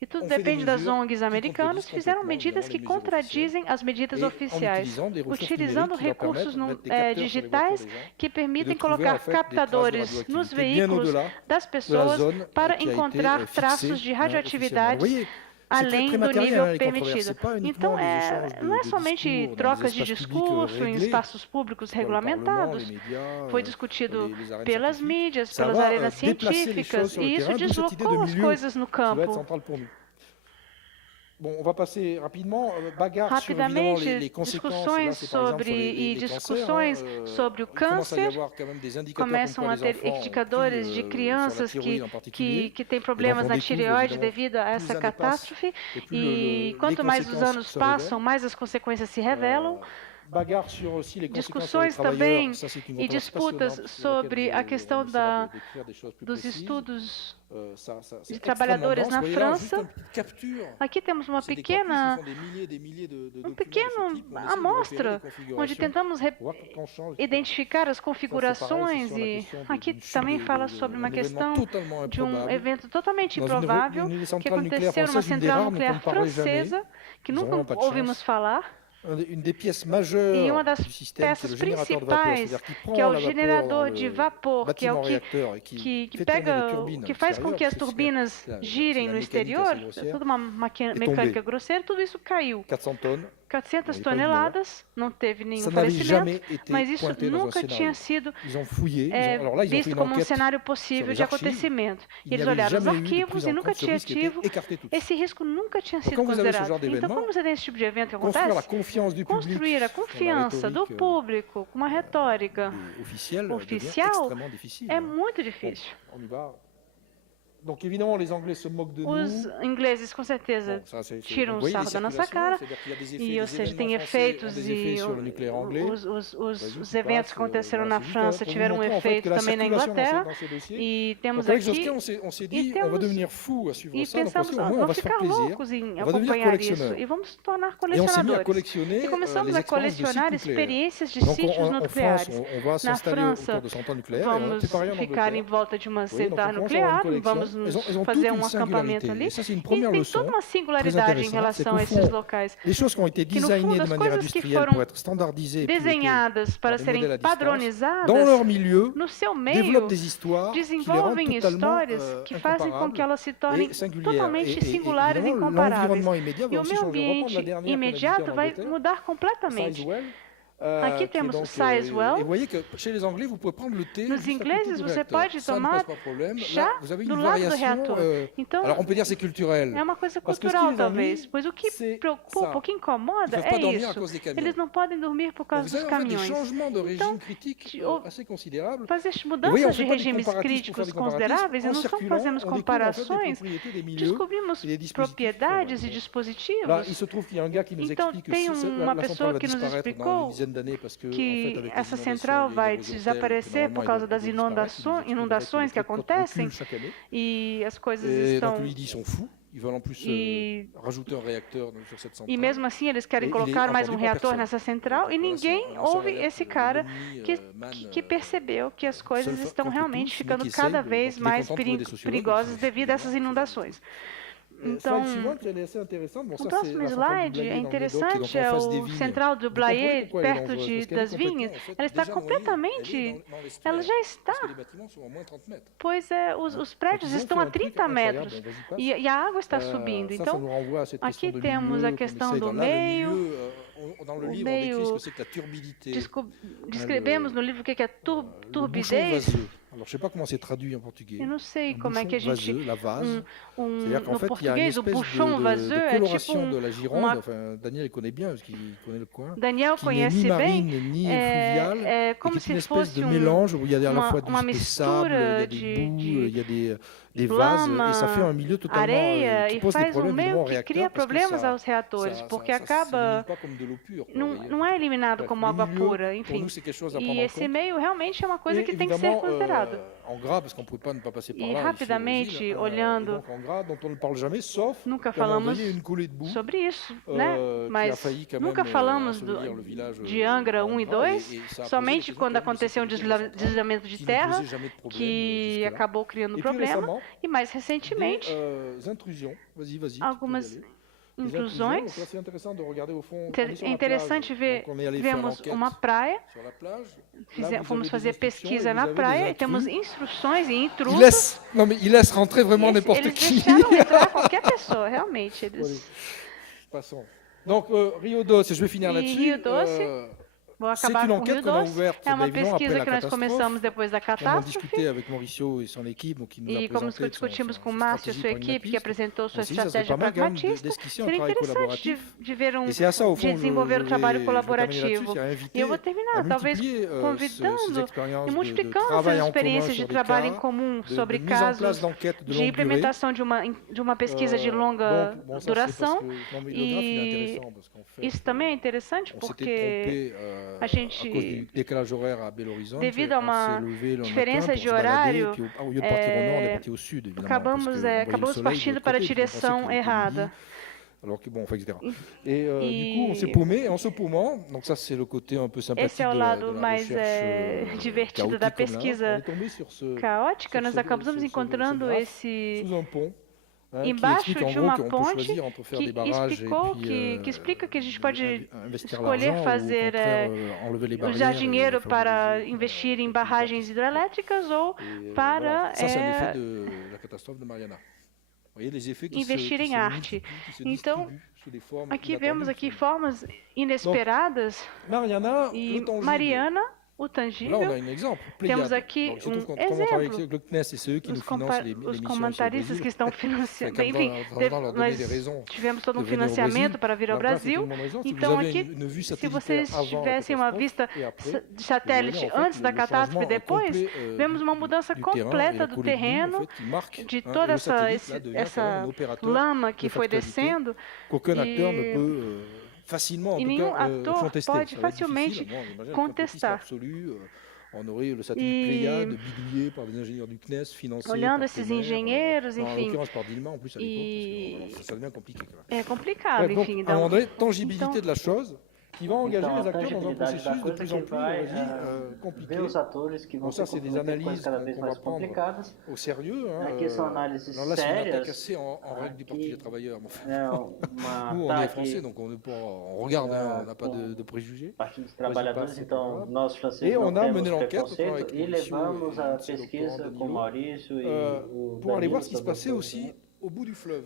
E tudo depende das ONGs americanas, fizeram medidas que contradizem as medidas oficiais, utilizando recursos digitais que permitem colocar captadores nos veículos das pessoas para encontrar traços de radioatividade além do nível permitido. Então, não é somente trocas de discurso em espaços públicos regulamentados. Foi discutido pelas mídias, pelas arenas científicas, e isso deslocou as coisas no campo. Rapidamente, discussões sobre o câncer. Começam a ter indicadores de crianças que têm problemas na tireoide devido a essa catástrofe. E quanto mais os anos passam, mais as consequências se revelam. Discussões também e disputas sobre a questão dos estudos de trabalhadores na França. Aqui temos uma pequena amostra, onde tentamos identificar as configurações, e aqui também fala sobre uma questão de um evento totalmente improvável que aconteceu numa central nuclear francesa, que nunca ouvimos falar. E uma das peças principais, que é o gerador de vapor, que é o que faz com que as turbinas girem no exterior, toda uma mecânica grosseira, tudo isso caiu. 400 toneladas, não teve nenhum falecimento, mas isso nunca tinha sido visto como um cenário possível de acontecimento. Eles olharam os arquivos e nunca tinha tido, esse risco nunca tinha sido considerado. Então, como você tem esse tipo de evento que acontece? Construir a confiança do público com uma retórica oficial é muito difícil. Os ingleses, com certeza, tiram o sarro da nossa cara, e, ou seja, tem efeitos, e os eventos que aconteceram na França tiveram um efeito também na Inglaterra, e temos aqui, e pensamos, vamos ficar loucos em acompanhar isso, e vamos tornar colecionadores. E começamos a colecionar experiências de sítios nucleares. Na França, vamos ficar em volta de uma central nuclear, vamos fazer um acampamento ali, e tem toda uma singularidade em relação a esses locais, que no fundo as coisas que foram desenhadas para serem padronizadas, no seu meio, desenvolvem histórias que fazem com que elas se tornem totalmente singulares e incomparáveis. E o meio ambiente imediato vai mudar completamente. Aqui temos o Sizewell. Nos ingleses, você pode tomar chá do lado do reator. Então, é uma coisa cultural, talvez. Pois o que preocupa, o que incomoda é isso. Eles não podem dormir por causa dos caminhões. Então, fazer mudanças de regimes críticos consideráveis, e não só fazemos comparações, descobrimos propriedades e dispositivos. Então, tem uma pessoa que nos explicou que essa central vai desaparecer por causa das inundações que acontecem, e as coisas estão... E mesmo assim eles querem colocar mais um reator nessa central, e ninguém ouve esse cara que percebeu que as coisas estão realmente ficando cada vez mais perigosas devido a essas inundações. Então, o próximo slide é interessante, é o central do Blayais, perto das vinhas. Ela está completamente... Ela já está... Pois os prédios estão a 30 metros e a água está subindo. Então, aqui temos a questão do meio... Descrevemos no livro o que é turbidez. Eu não sei como é que a gente... no português, o bouchon vaseux é tipo Daniel conhece bem. É como se fosse uma mistura de lama, areia, e faz um meio que cria problemas aos reatores, porque acaba... Não é eliminado como água pura, enfim. E esse meio realmente é uma coisa que tem que ser considerada. E rapidamente, olhando, nunca falamos sobre isso, né? Mas nunca falamos de Angra 1 e 2, somente quando aconteceu um deslizamento de terra, que acabou criando problema, e mais recentemente, algumas intrusões. É interessante ver, vemos uma praia, fomos fazer pesquisa na praia e temos instruções e intrusos. Ils laissent rentrer vraiment n'importe Eles qui. deixaram entrar qualquer pessoa, realmente. Passons. Donc, Rio Doce, je vais finir là-dessus. Rio Doce, vou acabar com o Rio Doce. É uma pesquisa que nós começamos depois da catástrofe. E como discutimos com o Márcio e sua equipe, que apresentou sua estratégia pragmatista, seria interessante de ver de desenvolver um trabalho colaborativo. E eu vou terminar, talvez, convidando e multiplicando essas experiências de trabalho em comum sobre casos de implementação de uma pesquisa de longa duração. E isso também é interessante porque a gente, devido a uma diferença de horário, acabamos partindo para a direção errada. Alors que bon, enfin, etc. Et du coup, on s'est paumé, et en se paumant, donc ça c'est le côté un peu sympathique esse é o lado mais divertido da pesquisa caótica. Nós acabamos encontrando esse embaixo de uma ponte que explica que a gente pode escolher fazer usar dinheiro para investir em barragens hidrelétricas ou para investir em arte. Então, aqui vemos formas inesperadas e Mariana, o tangível. Temos aqui exemplo. Os comentaristas que estão financiando. Enfim, nós tivemos todo um financiamento para vir ao Brasil. Então, aqui, se vocês tivessem uma vista de satélite antes da catástrofe e depois, vemos uma mudança completa do terreno, de toda essa lama que foi descendo. E nenhum ator pode facilmente contestar. Olhando esses engenheiros, enfim, é complicado, enfim. Então, tangibilité de la chose qui va engager les acteurs dans un processus de plus en plus, compliqué. Bon, ça, c'est des analyses qu'on va prendre au sérieux. Aqui são análises alors là, c'est une attaque sérias. assez en règle du Parti des travailleurs. Nous, on est français, donc on regarde, on n'a pas de préjugés. Partido dos Trabalhadores, então nós franceses não temos preconceito e levamos a pesquisa com o Maurício e o pour aller Danilo voir ce qui se sobre passait aussi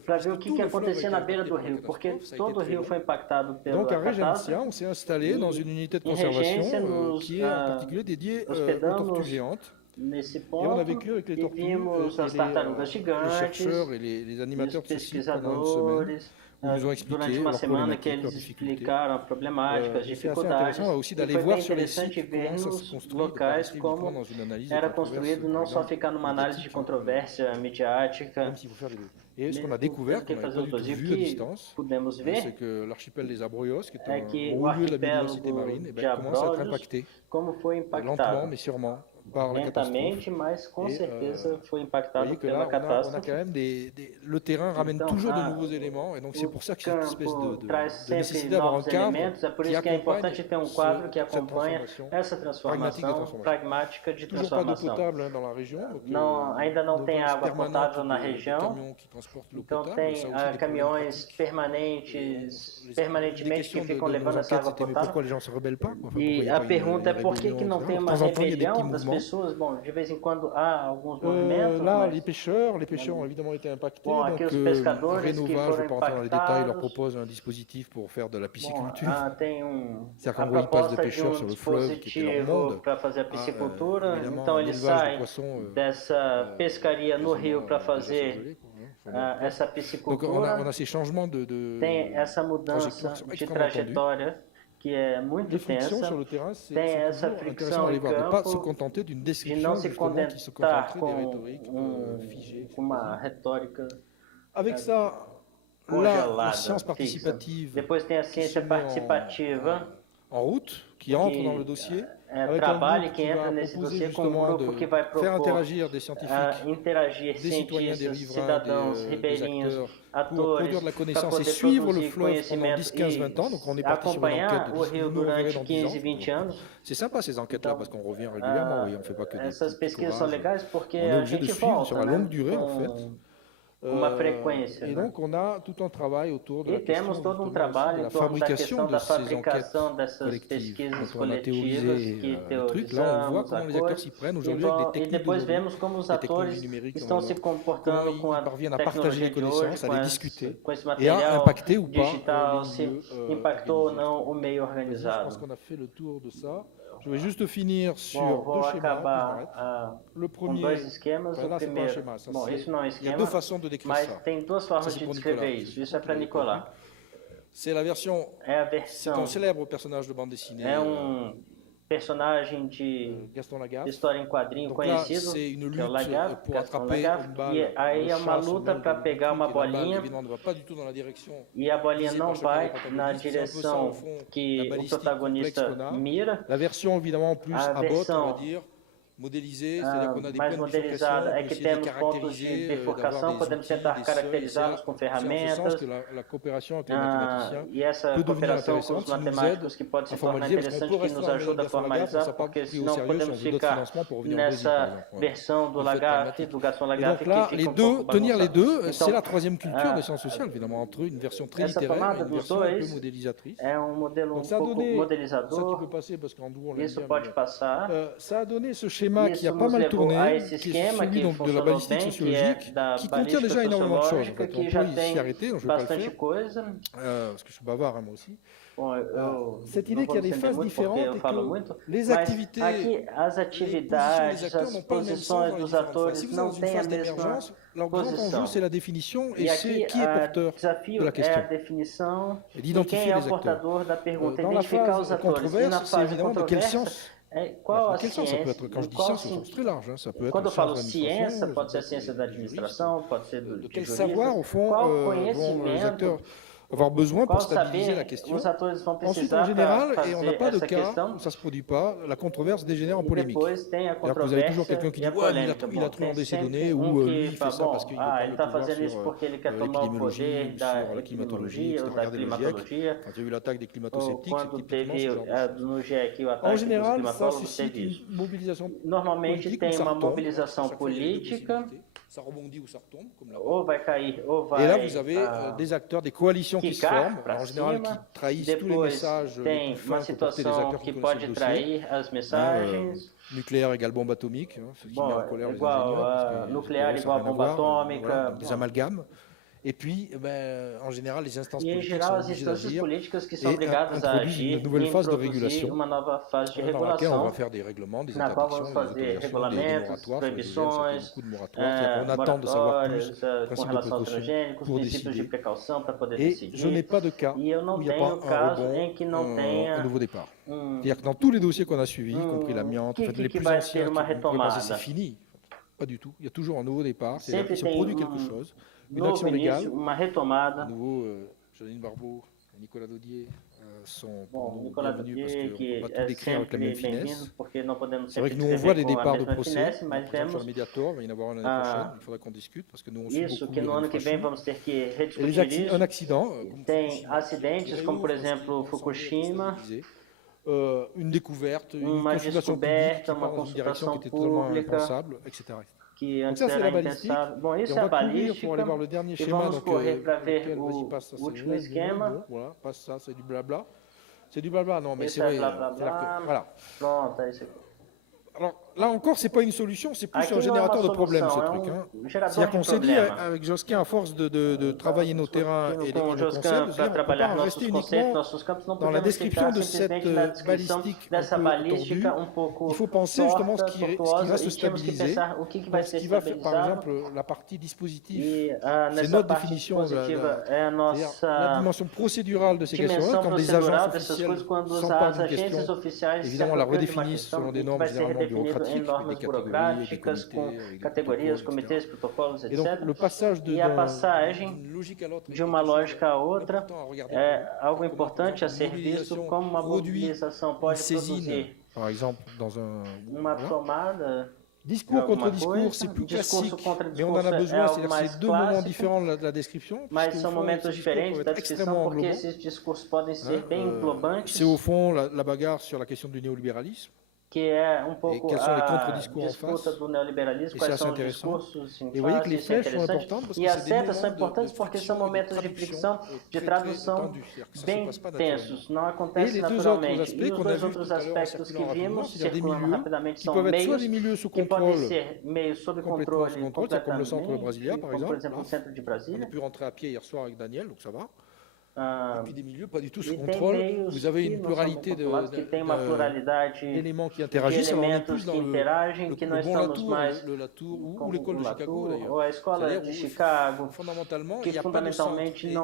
para ver o que acontecia na beira do rio, porque todo o rio foi impactado pela catástrofe. On s'est installé dans une unité de conservation qui est en particulier dédiée aux tortues géantes. Nesse Et on a ponto, vécu avec les e tortues, vimos as tartarugas les gigantes, chercheurs et les e animateurs os de ce site pendant une semaine. pesquisadores, Ils nous ont expliqué durante uma leurs semana que problématiques, leurs eles difficultés. explicaram a problemática, as C'est assez dificuldades. intéressant aussi E d'aller foi voir bem sur les interessante sites ver comment ça se nos construit, locais como dans une analyse era de construído, não só ficar numa análise de controvérsia midiática, même s'il faut faire les deux. Et ce qu'on a découvert, qu'on n'avait pas du tout vu à distance, pudemos c'est ver que l'archipel des Abrolhos, qui est é un que o haut lieu de la biodiversité arquipélago marine, de commence à être Abrolhos, impacté, como foi lentement impactado. mais sûrement, par la catastrophe. Lentamente, mas com certeza foi Vous impactado voyez que pela là, on a catástrofe. quand même le terrain ramène Então, toujours de nouveaux éléments, et donc c'est pour ça que cette espèce campo traz de sempre nécessité d'avoir un novos cadre elementos, é por qui isso que é accompagne importante ter um quadro que cette acompanha transformation, essa pragmatique de transformação transformation. pragmática de Toujours pas d'eau transformação. potable dans la région, donc Não, ainda não tem novos água permanentes potável na de região, camions qui transportent l'eau então potable, tem ça aussi des caminhões permanentemente que ficam levando essa água c'était mais pourquoi potável. les gens se rebellent pas, quoi. Enfin, pourquoi E il y a a pas une pergunta é por que rébellion, não etc. tem De uma temps en temps, il y a des rebelião petits das mouvements. pessoas? Bom, de vez em quando há alguns movimentos, Là, mas les pêcheurs ont évidemment été impactés. Bon, donc, aqui os pescadores que Renova, je ne foram vais pas rentrer dans les détails, leur impactados. propose un dispositif pour faire de la pisciculture. Tem C'est-à-dire a qu'en gros, ils passent de proposta de pêcheurs sur le fleuve, qui était leur dispositivo monde, para fazer a piscicultura, évidemment, então un eles élevage de saem poissons, dessa pescaria no rio para quasiment fazer gelés, quoi, hein. essa Donc on piscicultura. a ces changements de Tem essa mudança trajectoire de extrêmement tendus. trajetória que é muito Les frictions tensa. sur le terrain, c'est Tem essa toujours intéressant fricção d'aller em voir, de ne pas se campo, contenter d'une de description não se justement qui se contentar contenterait des com rhétoriques figées. uma retórica Avec ça, la congelada. science fixa. participative Depois tem a ciência se met participativa, en route, qui entre dans le dossier. trabalhe, que entra nesse dossiê com um grupo que vai propor interagir cientistas, cidadãos, ribeirinhos, atores, para poder produzir conhecimento e acompanhar o rio durante 15, 20 anos. Então, essas pesquisas são legais porque a gente volta, né, com uma frequência. Né? E temos todo um trabalho em torno da questão da fabricação dessas pesquisas coletivas que teorizamos a coisa, e depois vemos como os atores estão se comportando com a tecnologia de hoje, com esse material digital, se impactou ou não o meio organizado. Je vais juste finir sur deux schémas. Le premier, là c'est pas un schéma, ça il y a deux façons de décrire ça. Tem duas formas de descrever isso. Isso é para Nicolas. C'est la version, c'est un célèbre personnage de bande dessinée. Personagem de história em quadrinho conhecido, que é o Lagarto, Gaston Lagarto, e aí é uma luta para pegar uma bolinha, e a bolinha não vai na direção que o protagonista mira. A versão mais modelizada é que temos pontos de bifurcação, podemos tentar caracterizá-los com ferramentas, e essa cooperação com os matemáticos que pode se tornar interessante, que nos ajuda a formalizar, porque senão podemos ficar nessa versão do Lagarto, do Gaston Lagarto, que fica tenir les deux, c'est la troisième culture des sciences sociales, évidemment, entre une version très littéraire et une version un peu modélisatrice. É modelo pouco modelizador, isso pode passar. Ça a donné ce schéma qui a pas mal tourné, qui est celui donc de la balistique sociologique, qui contient déjà énormément de choses. En fait. On peut s'y arrêter, donc je ne vais pas le faire, parce que je suis bavard moi aussi. Cette idée qu'il y a des phases différentes et que les activités, as atividades, as posições dos atores não têm a mesma leur grand enjeu, c'est la définition et c'est qui est porteur de la question. Et d'identifier les acteurs. Dans la phase controverse, c'est évidemment de quelle science. Quel sens ça peut être? Quand je dis science, au sens très large, ça peut être. Quando eu falo ciência, pode ser a ciência da administração, pode ser do de quel savoir, au fond, vont les acteurs avoir besoin pour stabiliser la question. Ensuite, en général, et on n'a pas de cas où ça ne se produit pas, la controverse dégénère en polémique. Alors que vous avez toujours quelqu'un qui dit « Ouais, il a trop demandé ses données » ou « Lui, il fait ça parce qu'il veut pas le pouvoir sur l'épidémiologie, sur la climatologie, etc. » Regardez le GIEC, quand il y a eu l'attaque des climato-sceptiques, c'est typiquement ce genre. En général, ça suscite une mobilisation politique ou ça rebondit ou ça retombe, comme là. Et là, vous avez des acteurs, des coalitions qui se forment, en général qui trahissent tous les messages les plus fins que portaient les acteurs qui connaissent le dossier. Nucléaire égale bombe atomique, ce qui met en colère les ingénieurs. Nucléaire égale bombe atomique. Des amalgames. Et puis, en général, les instances politiques sont obligées d'agir et introduisent une nouvelle phase de régulation dans laquelle on va faire des règlements, des interdictions, des autorisations, des moratoires. Il y a beaucoup de moratoires. On attend de savoir plus, principe de précaution, pour décider. Et je n'ai pas de cas où il n'y a pas un rebond au nouveau départ. C'est-à-dire que dans tous les dossiers qu'on a suivis, y compris l'amiante, les plus anciens, c'est fini. Pas du tout. Il y a toujours un nouveau départ. C'est-à-dire qu'il se produit quelque chose. Une action légale. À nouveau, Janine Barbeau et Nicolas Daudier sont bienvenus parce qu'on va tout décrire avec la même finesse. C'est vrai que nous, on voit des départs de procès. Par exemple, sur le Mediator, il va y en avoir un l'année prochaine. Il faudra qu'on discute parce que nous, on suit beaucoup un accident. Tem acidentes como, por exemplo, Fukushima. Une découverte, une consultation publique qui part dans une direction qui était totalement impensable, etc. Donc ça, c'est la balistique. Bom, isso et on é a va courir balística. pour aller voir le dernier schéma. Vamos correr para ver o passe ça, último esquema. Bon, voilà, passe ça, c'est du blabla. C'est du blabla, non, mais c'est Isso é vrai. blá, blá, blá. Voilà. Pronto, é isso aqui. Alors là encore, c'est pas une solution, c'est plus un générateur de problèmes, ce truc. C'est-à-dire qu'on s'est dit, avec Josquin, à force de travailler nos terrains et nos concepts, on ne peut pas rester uniquement dans la description de cette balistique un peu tordue. Il faut penser justement ce qui va se stabiliser, ce qui va faire, par exemple, la partie dispositif. C'est notre définition la dimension procédurale de ces questions-là, quand des agences officielles s'emparent d'une question, évidemment, la redéfinissent selon des normes généralement em normas burocráticas, com categorias, comitês, protocolos, etc. E a passagem de uma lógica a outra é algo importante a ser visto como uma mobilização pode produzir par exemple, dans uma tomada. Discours contre discours, c'est plus classique, mais on en a besoin, c'est-à-dire que c'est deux moments différents de la description. Mas são momentos diferentes da descrição porque esses discursos podem ser bem englobantes. C'est au fond la bagarre sur la question du néolibéralisme. Que é pouco a disputa do neoliberalismo, quais são os discursos em face, isso é interessante. E as setas são importantes porque são momentos de fricção, de tradução bem tensos, não acontece naturalmente. E os dois outros aspectos que vimos, circulando rapidamente, são meios que podem ser meios sob controle completamente, como por exemplo o centro de Brasília. On a pu rentrer à pied hier soir avec Daniel, donc ça va. Et puis des milieux pas du tout sous contrôle. Vous avez une pluralité d'éléments qui interagissent. On est plus dans le bon Latour ou l'école de Chicago d'ailleurs. Fondamentalement, il n'y a pas de centre. Il y a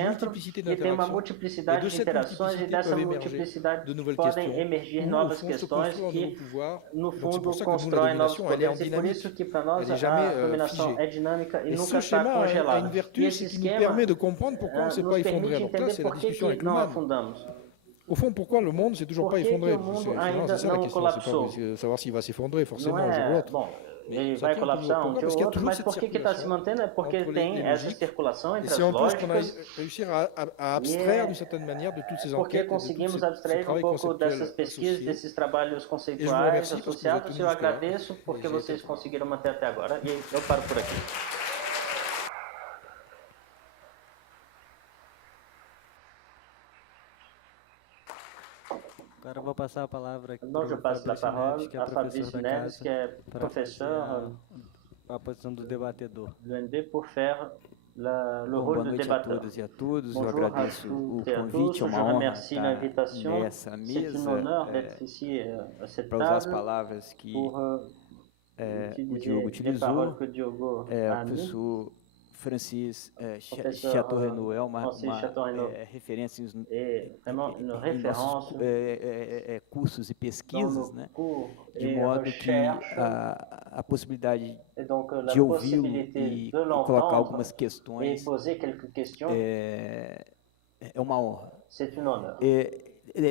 une multiplicité d'interactions. Et de cette multiplicité peuvent émerger de nouvelles questions. Ou au fond se construire un nouveau pouvoir. Donc c'est pour ça que nous, la domination, elle est en dynamique. Elle n'est jamais figée. Et ce schéma a une vertu, c'est qu'il nous permet de comprendre pourquoi on ne s'est pas effondré. Donc là, c'est la discussion avec Luhmann. Au fond, pourquoi le monde ne s'est toujours pas effondré? C'est ça la question, c'est pas savoir s'il va s'effondrer forcément un jour ou l'autre. Ele vai colapsar um dia ou outro, mas por que está se mantendo? É porque tem essa circulação entre as lógicas. Porque conseguimos abstrair um pouco dessas pesquisas, desses trabalhos conceituais associados. Eu agradeço porque vocês conseguiram manter até agora e eu paro por aqui. Agora eu vou passar a palavra aqui para o Fabrício Neves, que é professor a posição do debatedor. Do NB por faire le rôle de Boa débatteur. noite a todos, eu agradeço o convite, é uma honra estar nessa mesa, para usar as palavras que o Diogo utilizou, o professor Francis Chateaurenaud é uma referência em cursos e pesquisas, né? De modo que a possibilidade de ouvi-lo e colocar algumas questões é uma honra.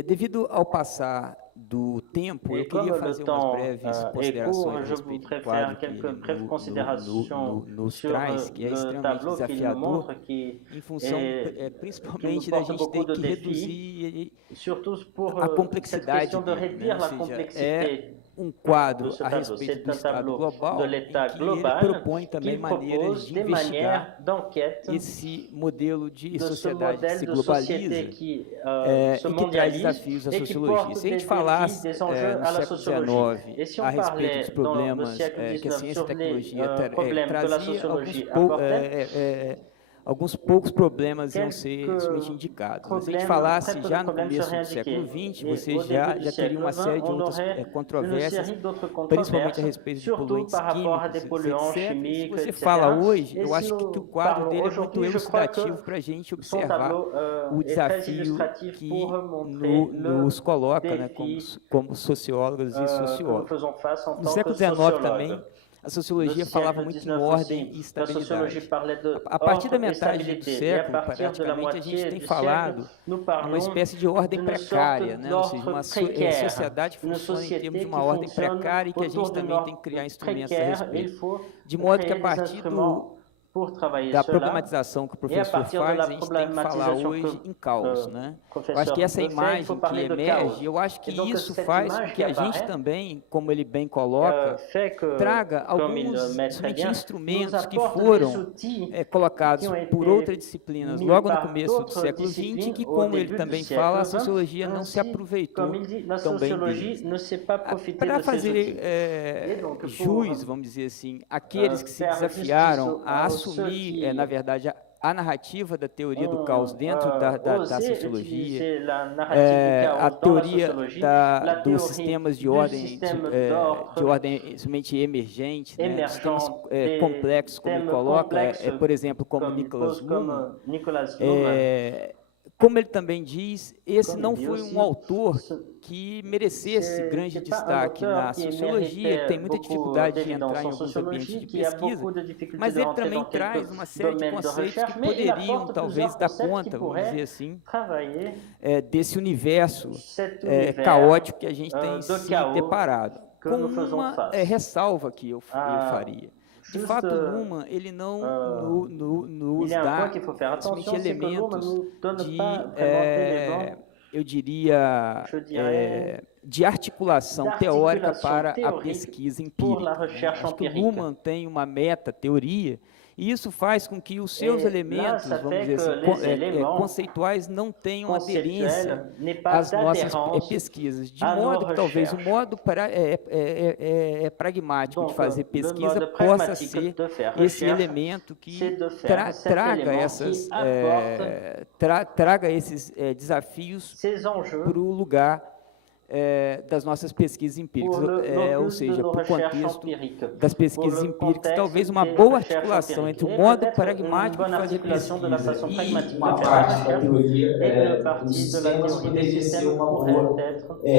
Devido ao passar do tempo, eu queria fazer umas breves considerações a respeito do quadro que nos traz, que é extremamente desafiador, em função principalmente da gente ter que reduzir a complexidade dele, né? Ou seja, um quadro a respeito do Estado global, em que ele propõe também maneiras de investigar esse modelo de sociedade que se globaliza e que traz desafios à sociologia. Se a gente falasse no século XIX a respeito dos problemas que a ciência e a tecnologia trazia, alguns poucos problemas iam ser somente indicados. Se a gente falasse já no começo do século XX, você já teria uma série de outras controvérsias, principalmente a respeito de poluentes químicos, etc. Se você fala hoje, eu acho que o quadro dele é muito elucidativo para a gente observar o desafio que nos coloca, né, como sociólogos e sociólogos. No século XIX também, a sociologia falava muito em ordem e estabilidade. A partir da metade do século, praticamente, a gente tem falado uma espécie de ordem precária, né? Ou seja, uma sociedade que funciona em termos de uma ordem precária e que a gente também tem que criar instrumentos a respeito. De modo que, a partir da problematização que o professor faz, a gente tem que falar hoje em caos, né? Eu acho que essa imagem que emerge, eu acho que isso faz com que a gente também, como ele bem coloca, traga alguns instrumentos que foram colocados por outras disciplinas logo no começo do século XX, que, como ele também fala, a sociologia não se aproveitou tão bem deles. Para fazer jus, vamos dizer assim, aqueles que se desafiaram a assumir, na verdade, a narrativa da teoria do caos dentro da sociologia, a teoria dos sistemas de ordem somente emergente, né, sistemas complexos, como ele coloca, por exemplo, como Niklas Luhmann, como ele também diz, esse não foi um autor que merecesse grande destaque na sociologia, ele tem muita dificuldade de entrar em alguns ambientes de pesquisa, mas ele também traz uma série de conceitos que poderiam, talvez, dar conta, vamos dizer assim, desse universo caótico que a gente tem se deparado. Com uma ressalva que eu faria. De fato, o Luhmann, ele não nos dá somente elementos de, eu diria, de articulação teórica para a pesquisa empírica. Acho que o Luhmann tem uma meta-teoria, e isso faz com que os seus elementos, vamos dizer assim, conceituais não tenham aderência às nossas pesquisas, de modo que talvez o modo pragmático de fazer pesquisa possa ser esse elemento que traga esses desafios para o lugar das nossas pesquisas empíricas, ou seja, para o contexto das pesquisas empíricas, talvez uma boa articulação entre o modo pragmático de fazer pesquisa e uma parte da teoria dos sistemas poderia ser uma boa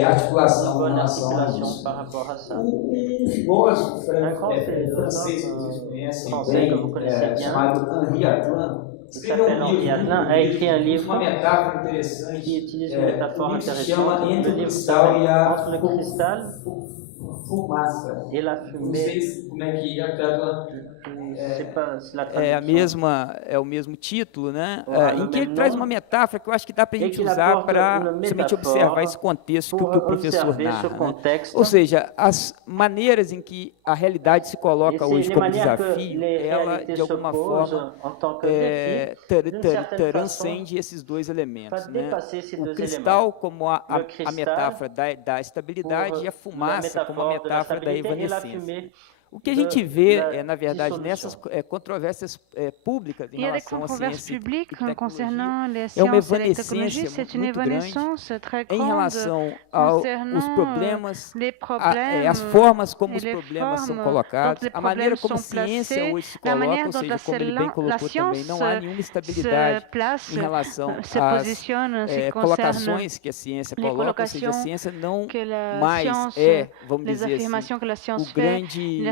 articulação em relação a isso. Um filósofo francês que vocês conhecem bem, chamado Henri Atlan, escreveu um livro, uma metáfora interessante, que se chama Entre o Cristal e a Fumaça. Não sei como é que é o mesmo título, né? Em que ele traz uma metáfora que eu acho que dá para a gente usar para justamente observar esse contexto que o professor narra. Né? Ou seja, as maneiras em que a realidade se coloca hoje como desafio, ela, de alguma forma, transcende esses dois elementos. Né? O cristal como a metáfora da estabilidade e a fumaça como a metáfora da evanescência. O que a gente vê, na verdade, nessas controvérsias públicas em relação à ciência e tecnologia, é uma evanescência muito grande em relação aos problemas, as formas como os problemas são colocados, a maneira como a ciência hoje se coloca, ou seja, como ele bem colocou também, não há nenhuma estabilidade em relação às colocações que a ciência coloca, ou seja, a ciência não mais vamos dizer assim, o grande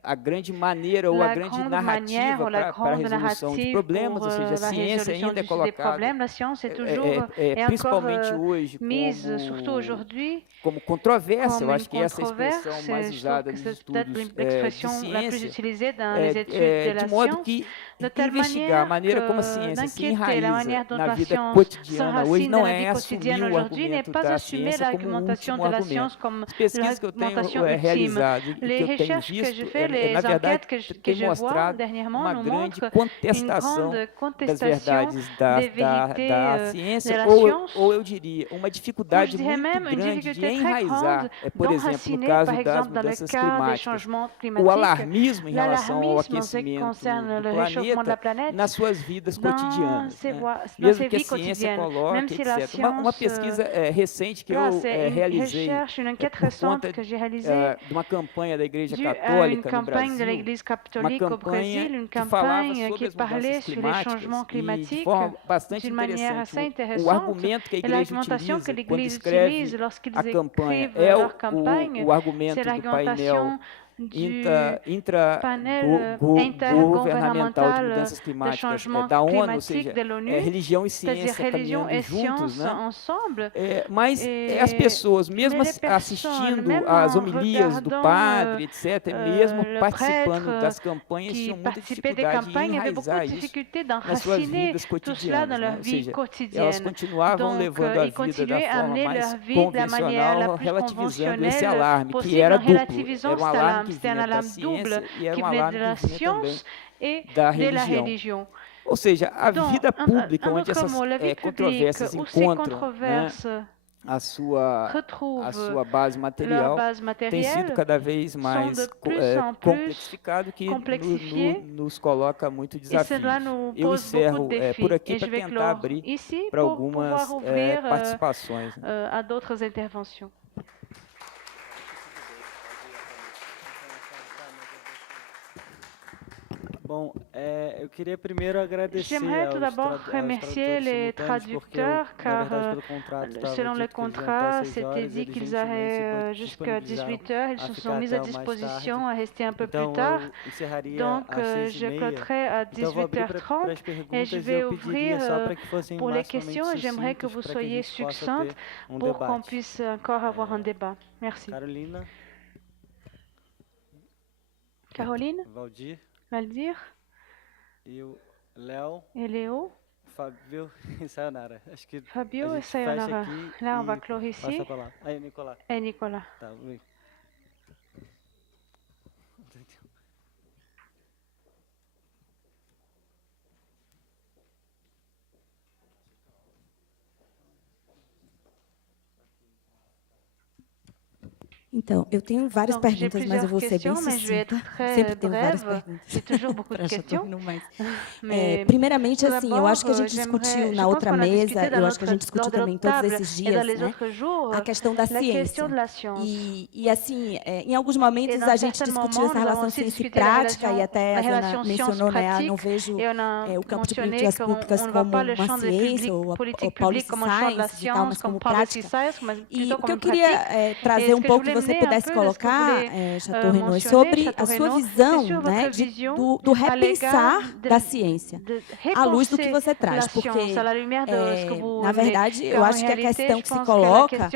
a grande maneira ou a grande narrativa para a resolução de problemas, ou seja, a ciência ainda é colocada, principalmente hoje, como controvérsia, eu acho que essa é a expressão mais usada nos estudos de ciência, de modo que investigar a maneira como a ciência se enraiza na vida cotidiana hoje não é assumir o argumento da ciência como um último argumento. As pesquisas que eu tenho realizado e que eu tenho visto, na verdade, tem mostrado uma grande contestação das verdades da ciência, ou eu diria, uma dificuldade muito grande de enraizar, por exemplo, no caso das mudanças climáticas, o alarmismo em relação ao aquecimento do planeta nas suas vidas cotidianas, né? Mesmo que a ciência coloque, etc. Uma pesquisa recente que eu realizei por conta de uma campanha da Igreja Católica no Brasil, uma campanha que falava sobre as mudanças climáticas e de forma bastante interessante. O argumento que a Igreja utiliza quando escreve a campanha é o argumento do painel intergovernamental de mudanças climáticas da ONU, ou seja, religião e ciência caminhando juntos, né? Mas as pessoas, mesmo assistindo às homilias do padre, etc., mesmo participando das campanhas, tinham muita dificuldade em enraizar isso nas suas vidas cotidianas, né? Ou seja, elas continuavam levando a vida da forma mais convencional, relativizando esse alarme, que era duplo, era um alarme que vinha da ciência e era um alarme que vinha também da religião. Ou seja, a vida pública, onde essas controvérsias encontram, né, a sua base material, tem sido cada vez mais complexificado, que nos coloca muito desafio. Eu encerro por aqui para tentar abrir para algumas participações. J'aimerais tout d'abord remercier les traducteurs, car selon le contrat, c'était dit qu'ils auraient jusqu'à 18 heures. Ils se sont mis à disposition à rester un peu plus tard. Donc, je clôterai à 18h30 et je vais ouvrir pour les questions et j'aimerais que vous soyez succinctes pour qu'on puisse encore avoir un débat. Merci. Caroline? Valdir? Et Léo? Fabio et Sayonara. Là, on va clore ici. Et Nicolas. Então, eu tenho várias perguntas, mas eu vou ser bem sucinta. Sempre tenho várias perguntas. Já estou rindo mais. Primeiramente, assim, eu acho que a gente discutiu na outra mesa, eu acho que a gente discutiu também todos esses dias, né, a questão da ciência. E assim, em alguns momentos a gente discutiu essa relação ciência e prática, e até a Ana mencionou, né, não vejo o campo de políticas públicas como uma ciência, ou policy science e tal, mas como prática. E o que eu queria trazer um pouco que você pudesse colocar, Chateau Renaud, sobre a sua visão, né, do repensar da ciência, à luz do que você traz, porque, na verdade, eu acho que a questão que se coloca,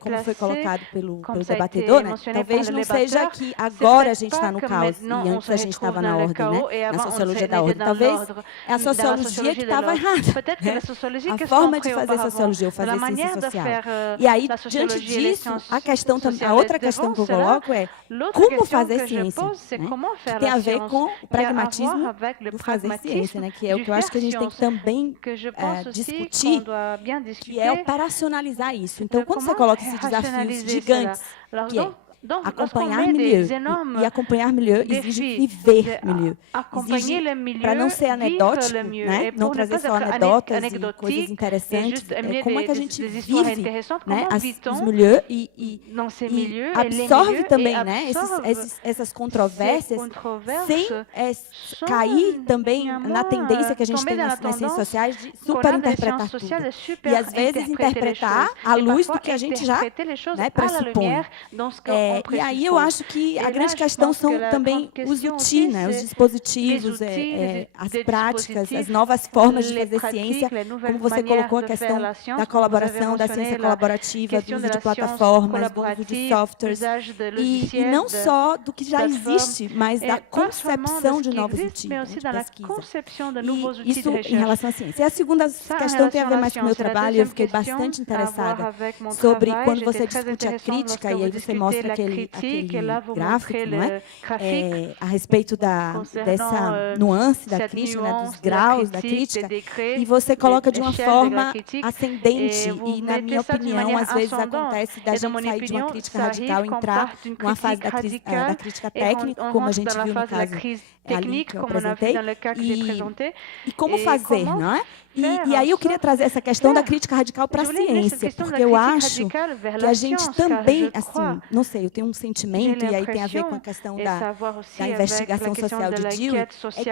como foi colocado pelo debatedor, né, talvez não seja que agora a gente está no caos e antes a gente estava na ordem, né, na sociologia da ordem. Talvez é a sociologia que estava errada, né? A forma de fazer sociologia ou fazer ciência social. E aí, diante disso, a outra questão que eu coloco é como fazer ciência, né? Que tem a ver com o pragmatismo do fazer ciência, né? Que é o que eu acho que a gente tem que também discutir, que é operacionalizar isso. Então, quando você coloca esses desafios gigantes, que é acompanhar milieu, e acompanhar milieu exige viver milieu, exige, para não ser anedótico, né, não trazer só anedotas e coisas interessantes, como é que a gente vive, né, os milieu e absorve também, né, essas controvérsias, sem cair também na tendência que a gente tem nas ciências sociais de superinterpretar tudo, e às vezes interpretar à luz do que a gente já, né, pressupõe. E aí eu acho que a grande questão são também os UTI, né, os dispositivos, as práticas, as novas formas de fazer ciência, como você colocou a questão da colaboração, da ciência colaborativa, do uso de plataformas, do uso de softwares, e não só do que já existe, mas da concepção de novos UTI, né, de pesquisa. E isso em relação à ciência. E a segunda questão tem a ver mais com o meu trabalho, eu fiquei bastante interessada sobre quando você discute a crítica, e aí você mostra aquele gráfico, não é? A respeito dessa nuance da crítica, né, dos graus da crítica, e você coloca de uma forma ascendente, e na minha opinião, às vezes acontece da gente sair de uma crítica radical e entrar numa fase da crítica técnica, como a gente viu no caso ali que eu apresentei, e como fazer, não é? E aí eu queria trazer essa questão da crítica radical para a ciência, porque eu acho que a gente também, assim, não sei, eu tenho um sentimento, e aí tem a ver com a questão da investigação social de Dewey, é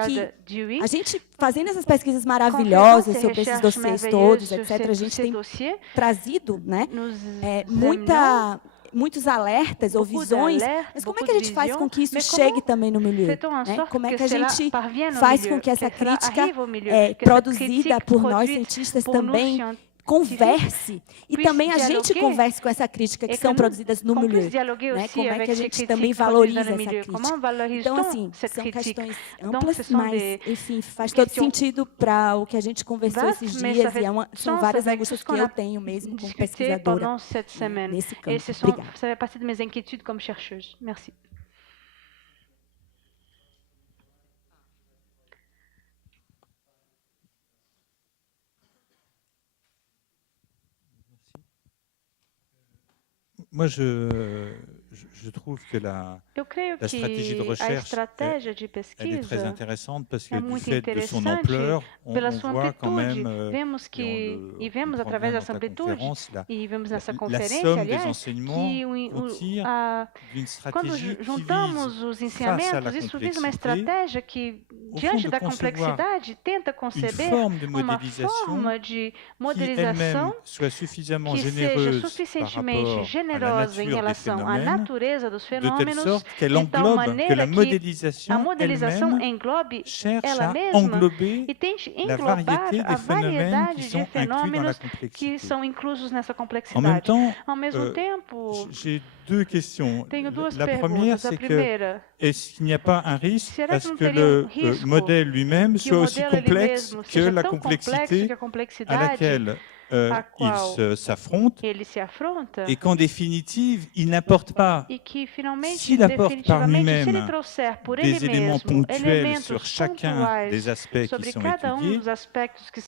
que a gente, fazendo essas pesquisas maravilhosas sobre esses dossiês todos, etc., a gente tem trazido, né, muitos alertas ou visões, mas como é que a gente faz com que isso chegue também no milieu? Né? Como é que a gente faz com que essa crítica produzida por nós cientistas também converse, e também a gente converse com essa crítica que são produzidas no milieu, né? Como é que a gente também valoriza essa crítica. Então, assim, são questões amplas, mas, enfim, faz todo sentido para o que a gente conversou esses dias, e são várias angústias que eu tenho mesmo como pesquisadora nesse campo. Obrigada. Ça fait partie de mes inquiétudes comme chercheuse. Merci. Moi, je je trouve que la stratégie de recherche elle est très intéressante parce que du fait de son ampleur, on voit quand même, vemos através dessa amplitude, e vemos nessa la conferência, somme des aliás, enseignements qu'on tire d'une quando stratégie qui juntamos vise, os face à la ensinamentos, isso visa uma estratégia que, diante da complexidade, tenta conceber uma forma de modelização soit suffisamment que seja généreuse par suficientemente rapport à la generosa em nature des relação à phénomènes, natureza dos de telle fenômenos, sorte qu'elle de tal englobe, que maneira la que a modélisation modelização elle-même englobe cherche ela à mesma englober e tente la englobar variété a des phénomènes variedade qui de sont inclus dans la fenômenos que complexité. são inclusos nessa En même complexidade. temps, Ao mesmo tempo, j'ai deux questions. tenho duas La première, perguntas. A c'est que primeira, est-ce qu'il n'y a pas un risque será à que ce não que teria le risco modèle lui-même que o soit aussi modelo ele complexe mesmo que seja la tão complexo complexité que a à complexidade laquelle a qual il s'affronte ele se afronta et qu'en définitive, il n'apporte pas, e que finalmente, s'il apporte par definitivamente, se ele lui-même trouxer por des ele éléments mesmo ponctuels sur elementos chacun pontuais des aspects qui sobre sont cada étudiés, dos aspectos que